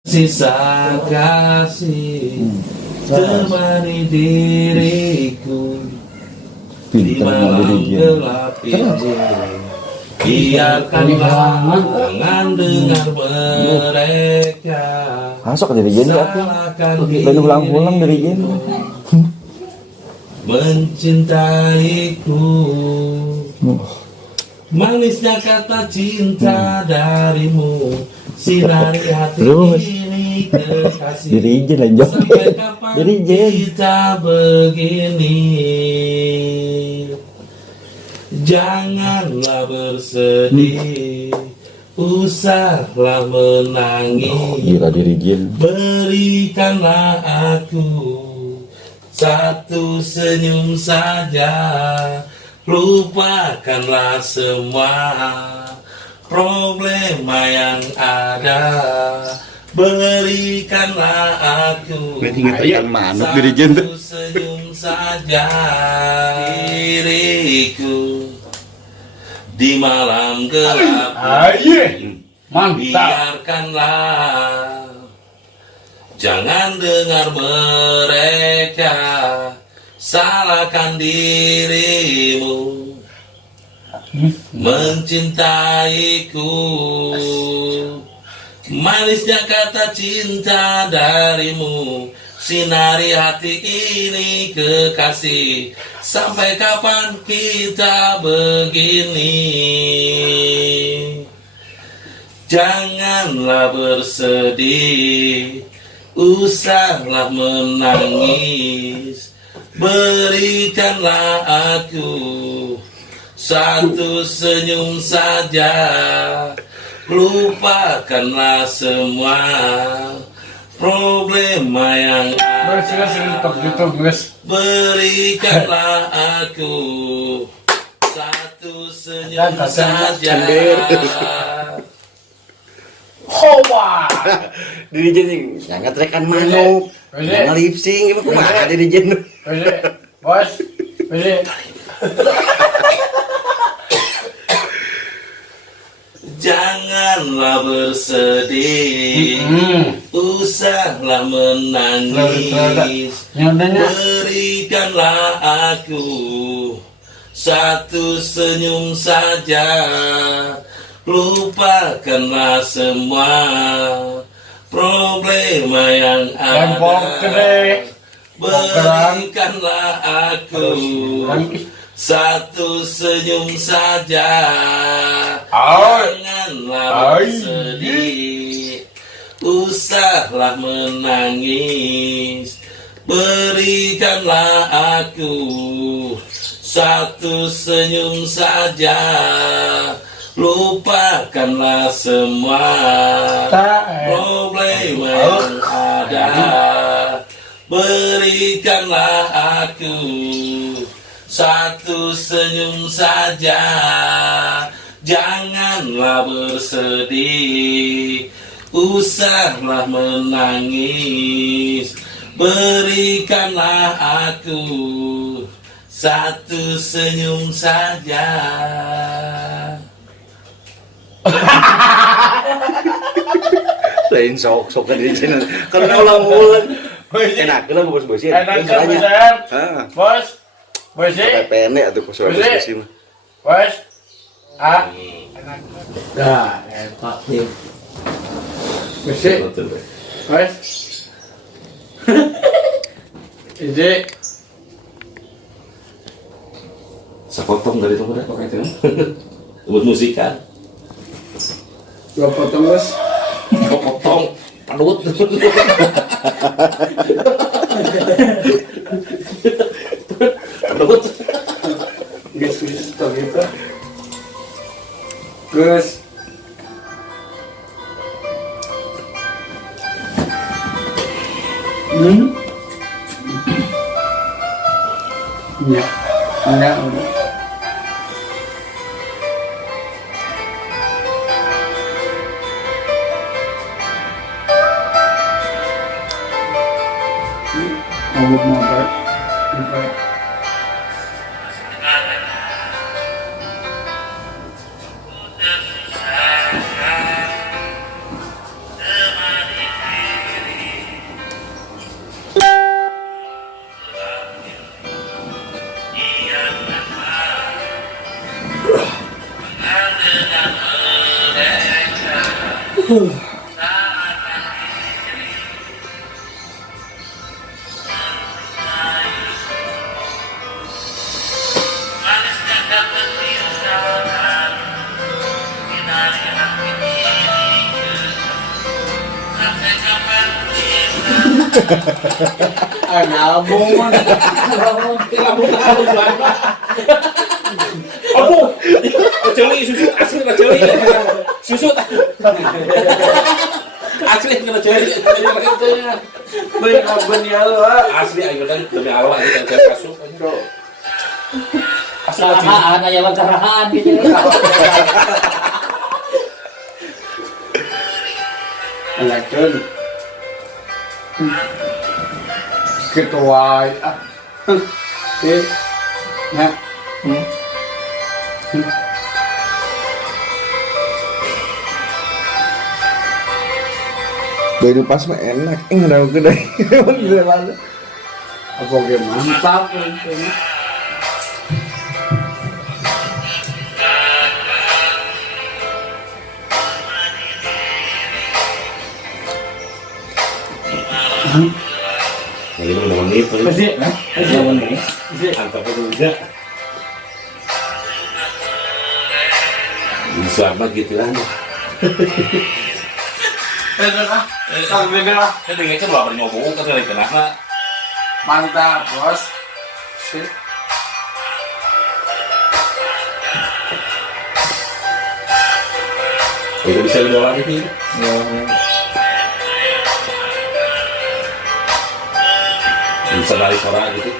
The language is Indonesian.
Sisa kasih temani diriku di malam gelap ini. Biarkanlah dengan dengar mereka masuk dari Jen ya baru pulang dari Jen mencintaiku. Manisnya kata cinta darimu, sinari hati ini kekasih. Dari Jen lanjut. Sampai kapan kita begini? Janganlah bersedih, usahlah menangis. Gila dari Jen. Berikanlah aku satu senyum saja. Lupakanlah semua problema yang ada. Berikanlah aku satu senyum saja. Diriku di malam gelap biarkanlah, jangan dengar mereka salahkan dirimu. Mencintaiku, manisnya kata cinta darimu, sinari hati ini kekasih. Sampai kapan kita begini? Janganlah bersedih, usahlah menangis. Berikanlah aku satu senyum saja. Lupakanlah semua problema yang ada. Berikanlah aku satu senyum saja. Hoa. Dari Jen sangat rekan manuk. Jangan lip sync, gimana kumaha dari Jen. Bos. Janganlah bersedih, usahlah menangis. Berikanlah aku satu senyum saja. Lupakanlah semua problema yang ada. Berikanlah aku satu senyum saja. Janganlah bersedih, usahlah menangis. Berikanlah aku satu senyum saja. Lupakanlah semua problema yang ada. Berikanlah aku satu senyum saja. Janganlah bersedih, usahlah menangis. Berikanlah aku satu senyum saja. Lain sok dari Jen. Kalau ulang-ulang enak lah bos-bos ya. Enak kan bos? Bos sih? Pendek tuh bos-bos ini. Bos? Ah? Enak. Dah, enak nih. Bos sih? Bos? Ije? Sepotong dari itu udah pakai itu. Buat musik kan? 2 potong bos. Potong padut. Padut. Gitu gitu. Gus. Ya. Udah. Mau Nabung. Apa? Celi susu asli kena celi. Susu. Asli kena celi. Baik abang ya lo. Asli ayo demi Allah ini kan saya masuk. Asli Karahaan, ayawan karahaan gitu. Alakun. Ketua. Nah. Dari pas mah enak, nggak kedai. Gimana? Apa mantap itu. Nah, itu udah menit. Masih, Antap itu udah. Bisa apa gitu lah. sampai lah. Saya dengar kan bapak nyobok kan dari kenapa? Mantap, bos. Sip. Itu bisa dibawa lagi. Bisa dari suara gitu.